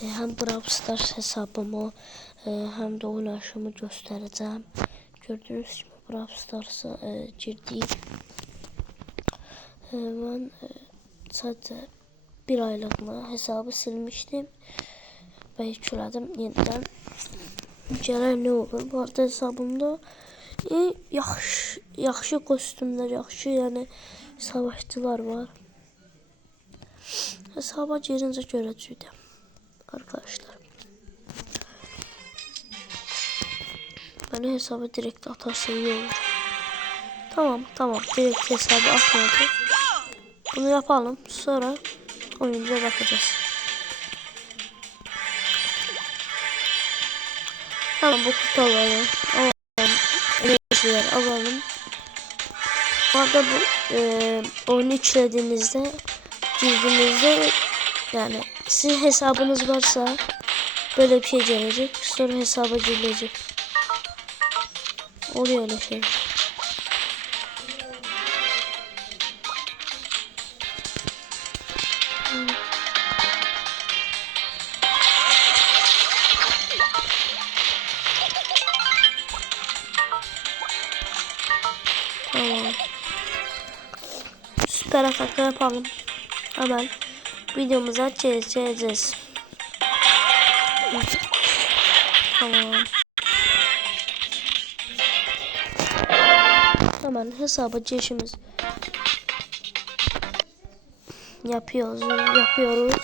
Hem Brawl Stars hesabımı hem de oynayışımı göstereceğim. Gördüğünüz gibi Brawl Stars'a girdik. Ben sadece bir aylığına hesabı silmiştim ve yükledim yeniden. Gələn ne olur? Bu arada hesabımda yaxşı kostümler, yaxşı yani savaşçılar var. Hesaba girince görəcəydim arkadaşlar. Beni hesaba direkt atarsa iyi olur. Tamam direkt hesabı atmadı. Bunu yapalım, sonra oyuncuya bakacağız. Tamam, bu kutuları alalım, enerjiler alalım. Bu arada bu oyunu yüklediğinizde, girdiğinizde yani sizin hesabınız varsa böyle bir şey gelecek, sonra hesaba girilecek. Oluyor öyle şey. Tamam. Süper atakta yapalım. Hemen videomuza çekeceğiz. Tamam. Hemen hesaba girişimiz yapıyoruz.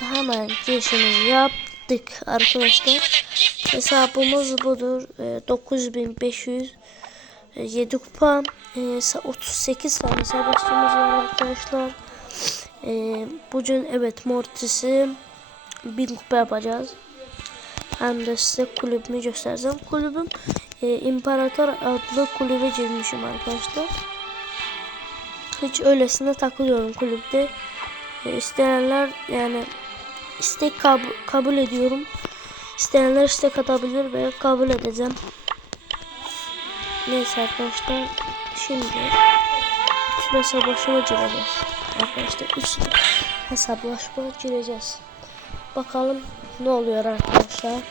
Hemen girişimizi yaptık arkadaşlar. Hesabımız budur. 9507 kupa. 38 tane savaşçımız var arkadaşlar. Bugün evet Mortis'i 1000 kupa yapacağız. Hem de size kulübümü göstereceğim. Kulübüm İmparator adlı kulübe girmişim arkadaşlar. Hiç öylesine takılıyorum kulüpte. İsteyenler yani istek kabul ediyorum. İsteyenler istek atabilir ve kabul edeceğim. Neyse arkadaşlar, şimdi 3 hesaplaşma gireceğiz. Arkadaşlar 3 hesaplaşma gireceğiz. Bakalım ne oluyor arkadaşlar.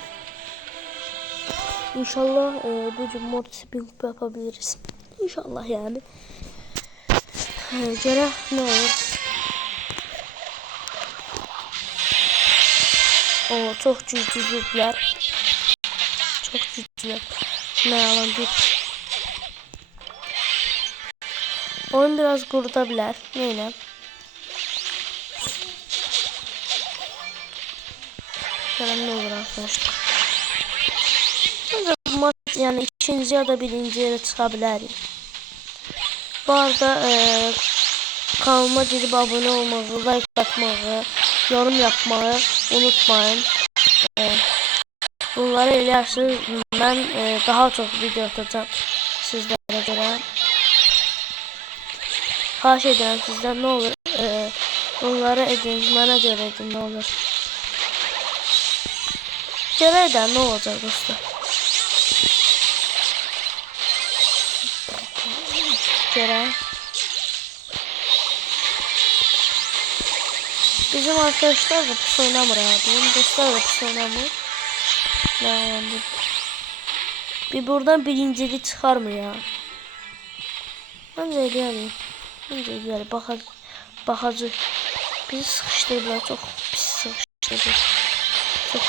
İnşallah bugün Mortis'i 1000 kupa yapabiliriz. İnşallah yani. Göre ne olur. O çok cüzdüler. Çok cüzdüler. Ne yalan değil. Oyun biraz kurutabilir. Neyle? Ne olur arkadaşlar. Bu maç yani ikinci ya da birinci yere çıkabilir. Bu arada kanalıma girip abone olmayı, like atmayı, yorum yapmayı unutmayın. Bunları elərsiniz, ben daha çok video atacağım sizlere göre. Xahiş edirəm sizden, ne olur bunları edin, bana göre edin, ne olur. Göre de ne olacak dostlar. Göre. Bizim arkadaşlar da pis oynamır abi. Benim dostlar da pis oynamır. Yani. Bir buradan birinciliği çıkar mı ya? Bence yani. Bence yani bakacı. Bizi sıkıştırdılar, çok pis sıkıştırdı. Çok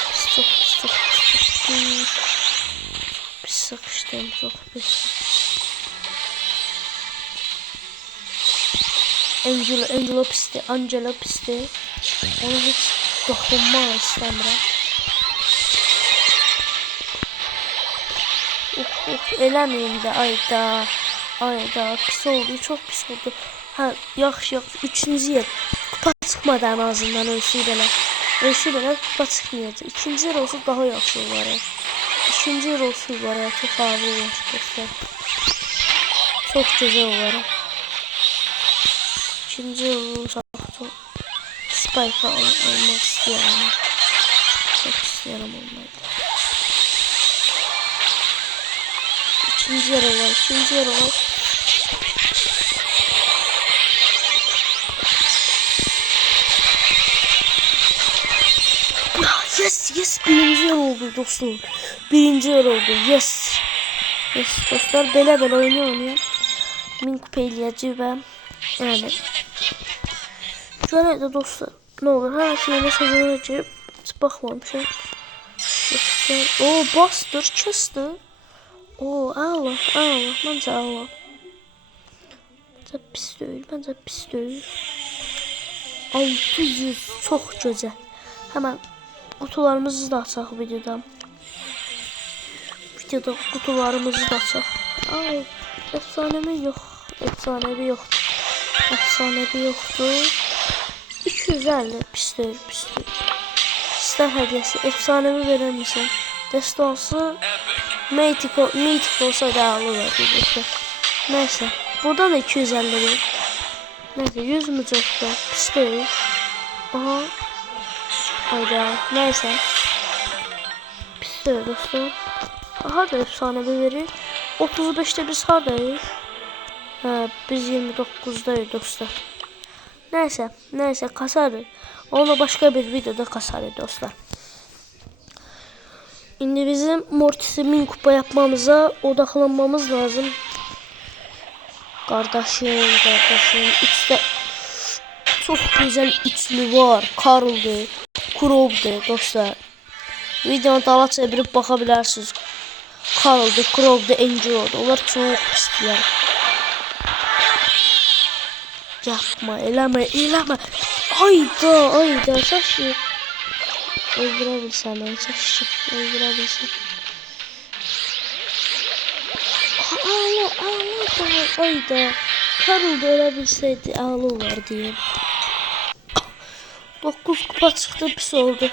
pis sıkıştım, çok pis. Angela pisti. Ona hiç dokunmak istemiyorum. Eləmeyim de ayda pis oldu, çok pis oldu. Ha yaxşı 3-cü yer kupa çıkmadı en azından ölsün belə kupa çıkmayacak. 2-ci yer olsa daha yaxşı olar. 2-ci yer olsa var çok ağır olur dostlar. Çok güzel olar. 2-ci yer olursa çok Spike almak istiyorum. Çok istiyorum onları. 2-ci yer olar. Yes birinci yer oldu dostum. Birinci yer oldu. Yes dostlar belə oynuyor. 1000 kupa eləyəcək və yəni görək də dostlar nə olur. Hər şeyinə sözünə girib heç baxmamışam. Dostlar, bastır, kəsdir. Allah. Məncə Allah. Məncə pis deyil. 600 çox gözəl. Hemen kutularımızı da açaq videoda. Kutularımızı da açaq. Efsanevi yok. Efsanevi yoktur. 250 pis deyil. Star hediyesi. Efsanevi verir misin? Destansı Mythic olsa da alırlar. Neyse. Buradan da 250 verir. Neyse 100 mü çoktu? Pis deyil. Aha. Hayda. Neyse. Pis deyil dostlar. Harda efsanevi verir. 35'te biz hardayız. Biz 29'dayız dostlar. Neyse kasarız. Onu başka bir videoda kasarız dostlar. Şimdi bizim Mortis'i 1000 kupa yapmamıza odaklanmamız lazım. Kardeşim. İçte çok güzel üçlü var. Karl'dı, Crow'du dostlar. Videonu dala çevirip bakabilirsiniz. Karl'dı, Crow'du, Angelo'du. Onlar çok pisler. Yapma, eleme. Hayda, şaşır. Öldürebilsem, şaşır. Öldürebilsem. Hayda. Karl da ölebilseydi ağlı diye. 9 kupa çıktı, pis oldu.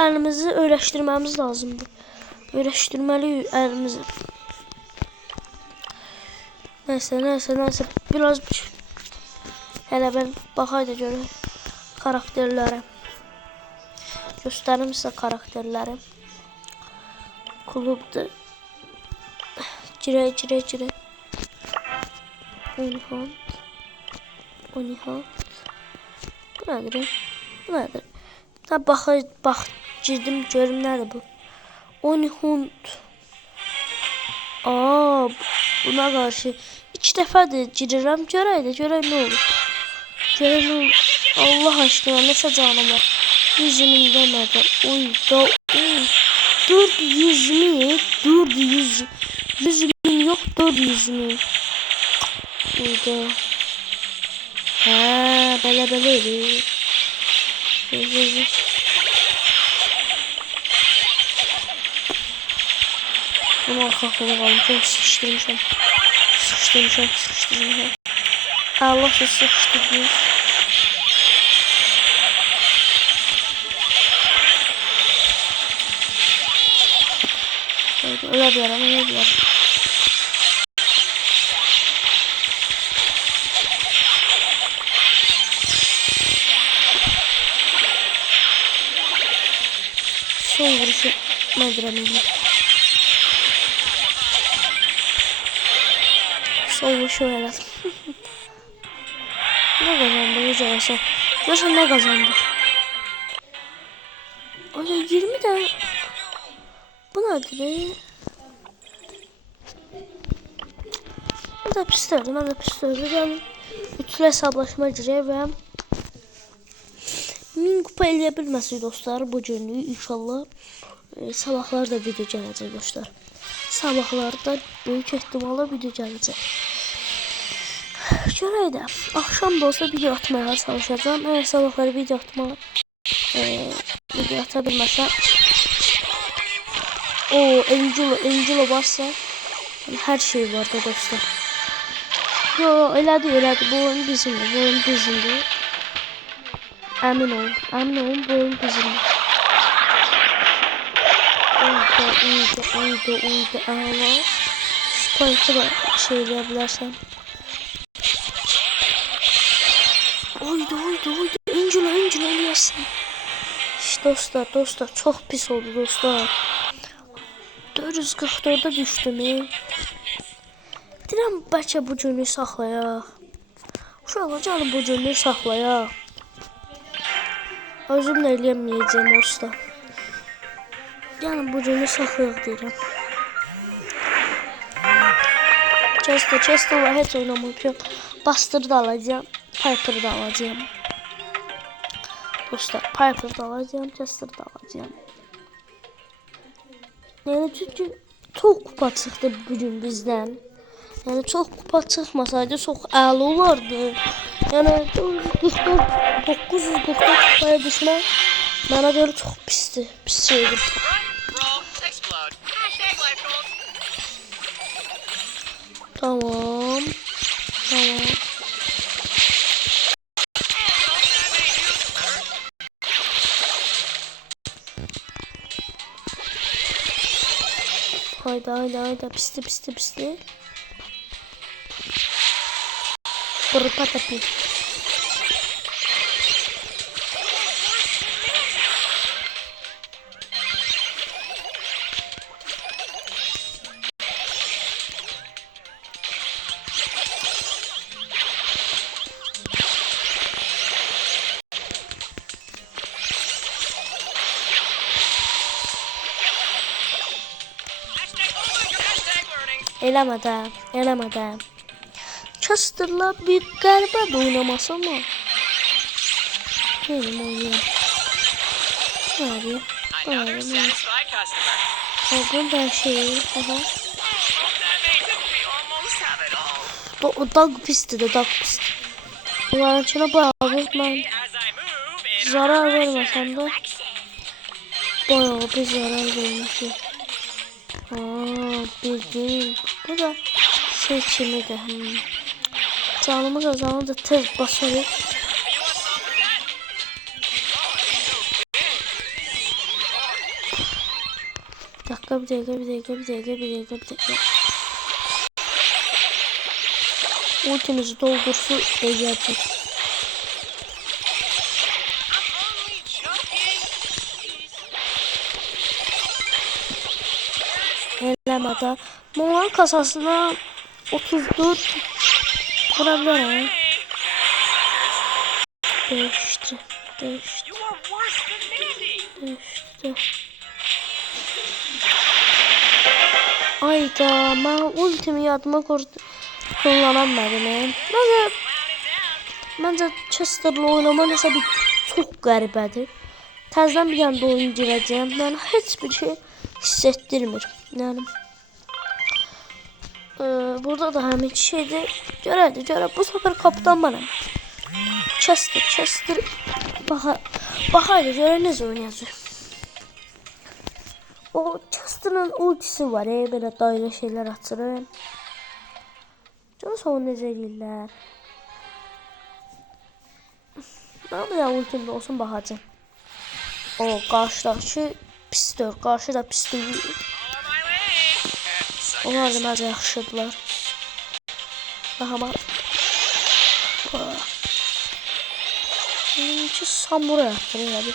Elimizi öyrəşdirməmiz lazımdı. Öyrəşdirməli elimizi. Neyse. Biraz hele ben bakaydı görək karakterlərə. Göstərim sizə karakterləri. Klubdur. Girək. Onihant. Bu nədir? Girdim görüm nədir bu? Onihant. Buna qarşı 2 dəfədir girirəm. Görək nə olur. Allah aşkına nəsə canım var. 100.000 demədi. 400.000. 100.000 yok, 400.000. Burada. Belə. Bunu arxasına qalmışam, sıxışdırmışam. Allah da sıxışdırmış. Öyle bir yer. Son vuruşu öldüremedim. Son vuruşu öyle. Ne kazandı hocam? Görsen ne kazandı? Öyle 20 de. Bu nedir? Ben de pis derdim. Yani üçlü hesablaşma girək və 1000 kupa eləyə bilməsi dostlar bu günlük inşallah. Sabahlar da video gələcək dostlar. Sabahlarda büyük ehtimalla video gələcək. Görək də akşam da olsa video atmaya çalışacağım. Eğer sabahları video ata bilməsəm Angelo varsa her şey var da dostlar. Elədi. Bu oyun bizimdir. Emin olun bu oyun bizimdir. Uydu. Allah. Spike'ı da şey eləyə Oydu. Angelo eləyəsin. İşte dostlar çok pis oldu dostlar. 444'e düştüm. Deyirəm bəlkə bu günü saxlayaq. Uşaqlar canım bu günü saxlayaq. Özüm də eləyəməyəcəm usta. Yəni bu günü saxlayaq deyirəm. Chester heç oynamayacağım. Buster da alacağım. Piper da alacağım. Dostlar Piper da alacağım. Chester da alacağım. Yani çünkü çok kupa çıxdı bugün bizden. Yani çok kupa çıxmasaydı çok əla olardı. Yani 944 kupaya düşmək mənə görə çox pisdir. Pis şeydir. Tamam. Tamam. Hayda pisti. Patapi. Eləmədən. Chester'la bir qəribə oynaması mı? Benim oynayayım. Abi. Oğlum ben şey. Aha. O dog pisti de dog pisti. Bunların içine bağlı ben zarar vermesem de bayağı bir zarar vermişim. Bildim. Bu da seçimi de. Canımı da tez basarız. Bir dakika. Ultimizi doldursun eğerdik. Eləmədə. Bunların kasasına 34 vurabilirim. Değişti. Ayda mən ultimi yadıma kullanamadım. Məncə Chester'la oynama nəsə bir çox qəribədir. Təzədən bir yanda oyun girəcəyəm. Yəni heç bir şey hiss etdirmir. Yəni burada da həmin şeydir. Görə. Bu sefer kapitan mənəm. Chester. Baxaydı görə necə oynayacaq. O Chester'ın ultisi var. Belə dairə şeylər açırım. Görürsə o necə eləyirlər. Mənim də ultimdə olsun baxacağım. O qarşıdakı pisdir. Qarşı da pisdir. Onlar da məncə yaxşıdırlar. Amma benimki samuray atır yani.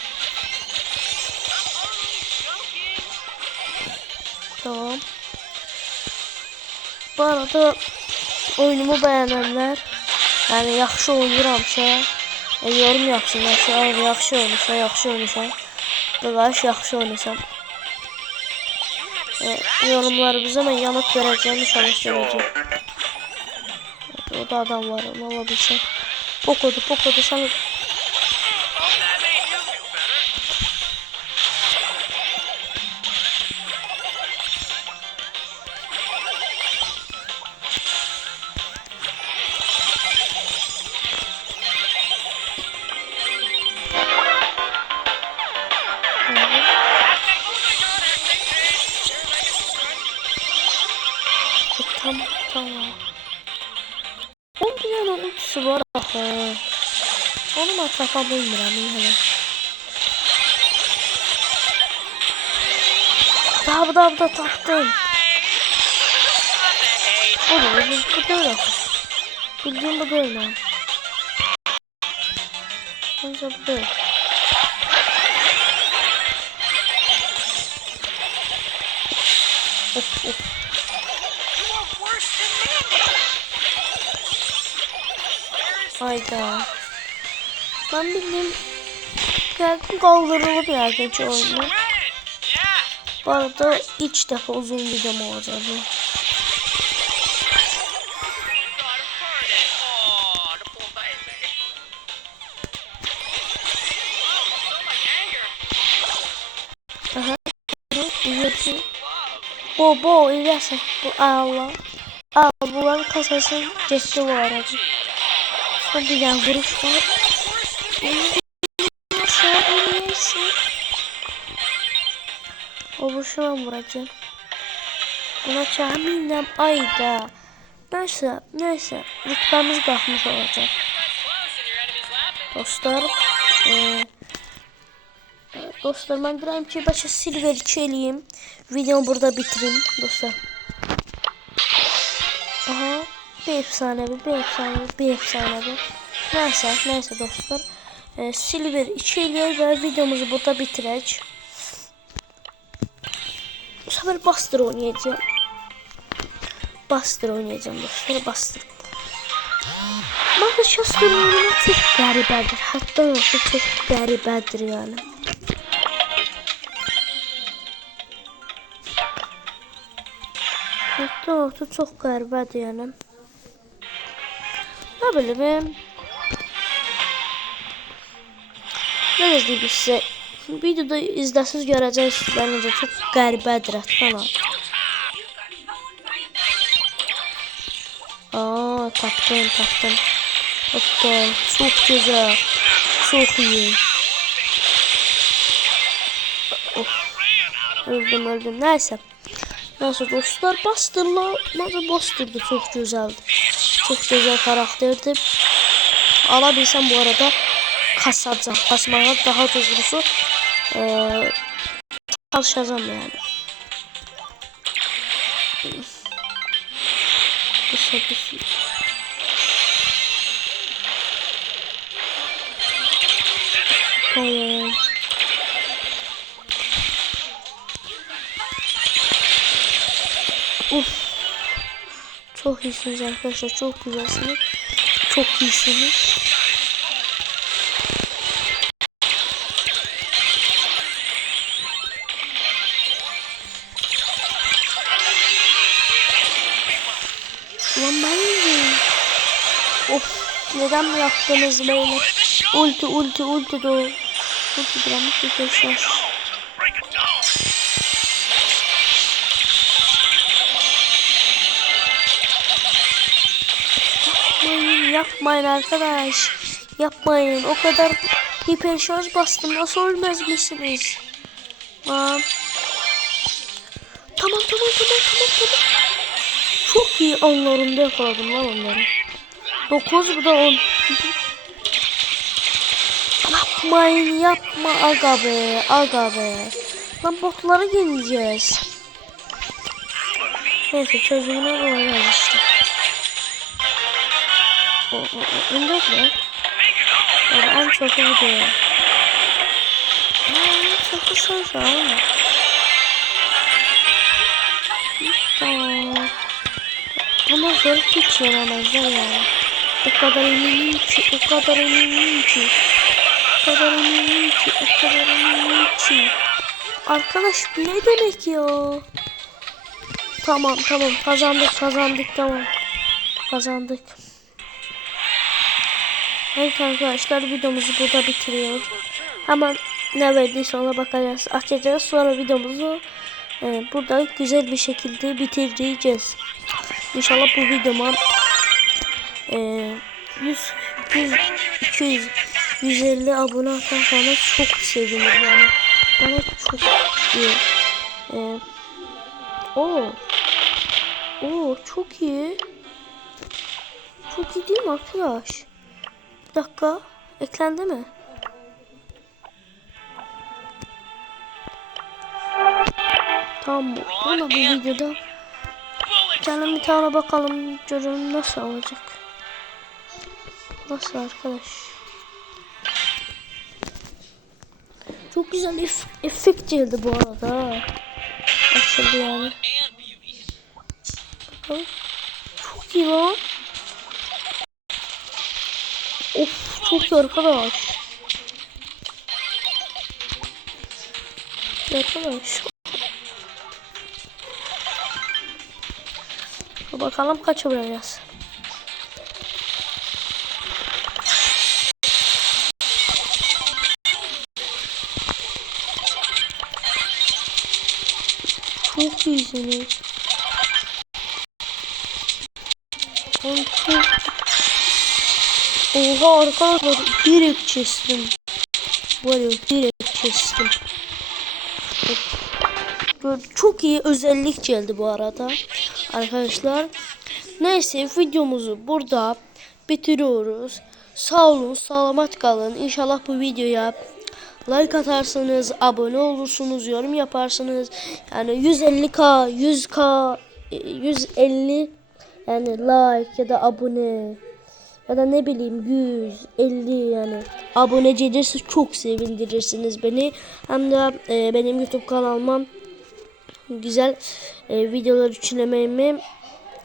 Tamam. Bu arada oyunumu beğenenler, yani yaxşı oynayıramsa yorum yapsınlar. Eğer yaxşı oynasa qardaş yaxşı oynasam. Yorumlarımıza ben yanıt vereceğim, inşallah göreceğim. O da adam var, onu alabilsem. Poco'du sen. Tamam. On bir yana ultisi var axı. Onu mən tapa bilmirəm hələ. Da tapdım. Bu deyil axı. Bildiğim bu deyil mən. Bence bu deyil. Of. Hayda. Ben bildim. Yəqin qaldırılıb yəqin ki oyunu. Bu arada ilk dəfə uzun videom olacaq bu. Aha. Bo İlyas'a. Bu Allah. Bunların kasası geçti bu arada. Sonra bir tane vuruş var. O boşuna vuracağım. Buna çağırmayacağım. Ayda. Neyse. Rütbemiz kalkmış olacak. Dostlar ben diyorum ki başa silver 2 eləyim. Videomu burada bitireyim dostlar. Aha. Bir efsanevi. Neyse dostlar. Silver 2 eləyək və videomuzu burada bitirək. Bu sefer Buster oynayacağım. Dostlar, Buster. Bak Buster oyunu çok qəribədir. Hatta çok qəribədir yani. Hatta çok qəribədir yani. Ne bileyim. Ne dedim size? Videoda izləsiniz görəcəksiniz. Bence çok qəribədir hatta. Taptım. Hatta çok güzel. Çok iyi. Of. Öldüm. Neyse dostlar, Buster'da çok güzeldi. Çok güzel karakterdi. Alabilsem bu arada kasmaya daha doğrusu çalışacağım yani. Kısa. Tamam. Çok iyisiniz arkadaşlar, çok güzelsiniz, çok iyisiniz. Ulan ben de. Neden mi yaptınız böyle? Ulti do. Ulti dramik bir köşeş. Yapmayın arkadaş. Yapmayın. O kadar hiper şarj bastım. Nasıl ölmez misiniz? Tamam. Çok iyi anlarında yakaladım lan onları. 9 bu da 10. Yapma aga be. Lan botları yeneceğiz. Neyse çözümüne bulacağız işte. Öndekiler. En çok video. Çok şansı ama. Tamam. Bundan sonra hiç yenemezler yani. O kadar eminim ki. Arkadaş ne demek ya? Tamam kazandık tamam. Kazandık. Evet arkadaşlar videomuzu burada bitiriyoruz. Hemen ne verdiyse ona bakacağız. Açacağız sonra videomuzu burada güzel bir şekilde bitireceğiz. İnşallah bu videoma 150 abone atarsanız çok sevinirim yani. Bana çok iyi. Çok iyi. Çok iyi değil mi arkadaş? Bir dakika. Eklendi mi? Tamam. Bunu bir videoda canım bir tane bakalım. Görelim nasıl olacak. Nasıl arkadaş? Çok güzel efekt geldi bu arada. Açıldı yani. Bakalım. Çok iyi lan. Of çok iyi arkadaş. Arkadaş. Bakalım kaç vuracağız. Çok iyisiniz. Oha arkadaşlar direkt kestim. Var ya direkt kestim. Böyle çok iyi özellik geldi bu arada. Arkadaşlar. Neyse videomuzu burada bitiriyoruz. Sağ olun, selamat kalın. İnşallah bu videoya like atarsınız, abone olursunuz, yorum yaparsınız. Yani 150k, 100k, 150 yani like ya da abone ya da ne bileyim 150 yani abone gelirse çok sevindirirsiniz beni. Hem de benim YouTube kanalıma güzel videolar için emeğimi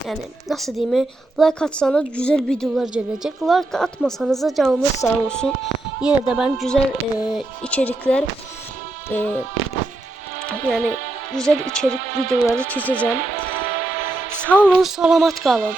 yani nasıl diyeyim like atsanız güzel videolar gelecek. Like atmasanız da canınız sağ olsun. Yine de ben güzel içerikler yani güzel içerik videoları çizeceğim. Sağ olun, selamat kalın.